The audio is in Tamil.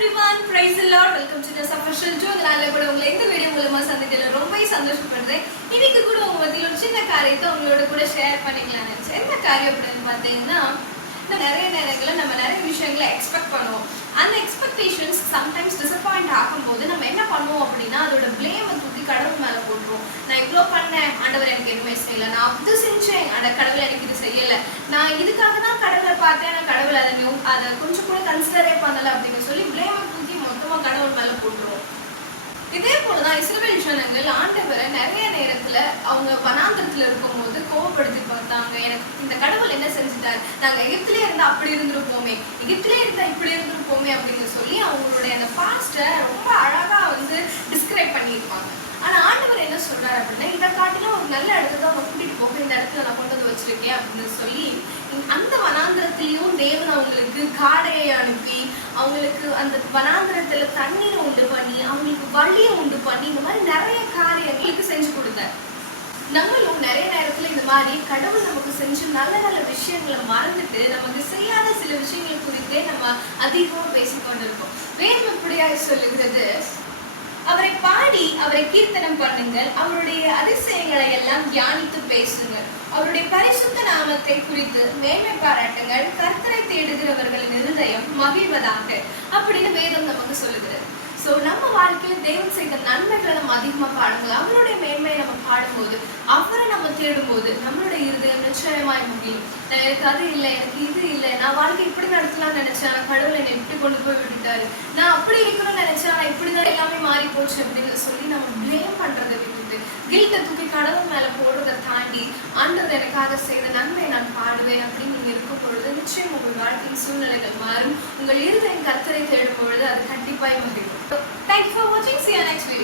everyone, praise the Lord. Welcome to the official show. நாளை கூட உங்களை இந்த வீடியோ மூலமா சந்திக்கிறதுல ரொம்ப சந்தோஷப்படுறேன். இன்னைக்கு கூட உங்க மத்தியில ஒரு சின்ன காரியத்தை உங்களோட கூட ஷேர் பண்ணிக்கலாம்னு நினைச்சேன். என்ன காரியம் அப்படின்னு பார்த்தீங்கன்னா, நிறைய நேரங்களில் நம்ம நிறைய விஷயங்களை எக்ஸ்பெக்ட் பண்ணுவோம். அந்த எக்ஸ்பெக்டேஷன்ஸ் சம்டைம்ஸ் டிசப்பாயிண்ட் ஆகும்போது நம்ம என்ன பண்ணுவோம் அப்படின்னா, அதோட பிளேமை தூக்கி கடவுள் மேலே போட்டுருவோம். நான் இவ்வளோ பண்ணேன், ஆண்டவர் எனக்கு எதுவுமே செய்யலை. நான் இது செஞ்சேன், அந்த கடவுள் எனக்கு இது செய்யலை. நான் இதுக்காக தான் கடவுளை பார்த்தேன், ஆனால் கடவுள் அதை கொஞ்சம் கூட கன்சிடரே பண்ணலை அப்படின்னு சொல்லி பிளேமை தூக்கி மொத்தமாக கடவுள் மேலே போட்டுருவோம். இதே போலதான் இஸ்ரவேல் ஜனங்கள் ஆண்டவரை நிறைய நேரத்துல அவங்க வனாந்திரத்துல இருக்கும்போது கோவப்படுத்தி பார்த்தாங்க. எனக்கு இந்த கடவுள் என்ன செஞ்சுட்டாரு, நாங்க எகிப்திலே இருந்தா அப்படி இருந்திருப்போமே, எகிப்திலே இருந்தா இப்படி இருந்திருப்போமே அப்படின்னு சொல்லி அவங்களுடைய அந்த பாஸ்ட ரொம்ப அழகா டிஸ்கிரைப் பண்ணியிருப்பாங்க. ஆனா ஆண்டவர் என்ன சொல்றாரு அப்படின்னா, இதை காட்டிலும் ஒரு நல்ல இடத்துல அவங்க கூட்டிட்டு போக இந்த இடத்துல நான் கொண்டு வந்து வச்சிருக்கேன் அப்படின்னு சொல்லி அந்த வனாந்திரத்திலையும் தேவன் அவங்களுக்கு காடையை அனுப்பி அவங்களுக்கு அந்த வனாந்திரத்துல தண்ணீரை உண்டு பண்ணி அவங்களுக்கு வழியை உண்டு பண்ணி இந்த மாதிரி நிறைய காரியங்களுக்கு செஞ்சு கொடுத்தார். நம்மளும் நிறைய நேரத்துல இந்த மாதிரி கடவுள் நமக்கு செஞ்சு நல்ல நல்ல விஷயங்களை மறந்துட்டு நமக்கு செய்யாத சில விஷயங்கள் குறித்தே நம்ம அதிகமா பேசிக்கொண்டிருக்கோம். வேதம் எப்படியாய் சொல்லுகிறது, அவரை பாடி அவரை கீர்த்தனம் பண்ணுங்கள், அவருடைய அதிசயங்களை எல்லாம் தியானித்து பேசுங்கள், அவருடைய பரிசுத்த நாமத்தை குறித்து மேன்மை பாராட்டுங்கள், கர்த்தரை தேடுகிறவர்களின் இருதயம் மகிழ்வதாக அப்படின்னு வேதம் நமக்கு சொல்லுகிறது. ஸோ நம்ம வாழ்க்கையில் தேவன் செய்த நன்மைகளை நம்ம அதிகமாக பாடுங்கள். அவருடைய மேன்மையை நம்ம பாடும்போது, அவரை நம்ம தேடும்போது நம்மளுடைய இருதயம் நிச்சயமாய் மகிழும். நான் எனக்கு அது இல்லை, எனக்கு இது இல்லை, நான் வாழ்க்கை இப்படி நடத்தலாம்னு நினைச்சேன், நான் கடவுளை என்னை இப்படி கொண்டு போய் விட்டுட்டாரு, நான் அப்படி இருக்கணும்னு நினைச்சேன், நான் இப்படிதான் எல்லாமே மாறி போச்சு அப்படின்னு சொல்லி நம்ம பிளேம் பண்றதை விட்டுட்டு கில்ட்டை தூக்கி கடவுள் மேல போடுறதை தாண்டி ஆண்டவர் எனக்காக செய்த நன்மையை நான் பாடுவேன் அப்படின்னு நீங்க இருக்கும் பொழுது நிச்சயம் உங்கள் வாழ்க்கையின் சூழ்நிலைகள் மாறும். உங்கள் இருதயம் கர்த்தரை தேடும் பொழுது அது கண்டிப்பாய் மகிழும். Thank you for watching. See you next week.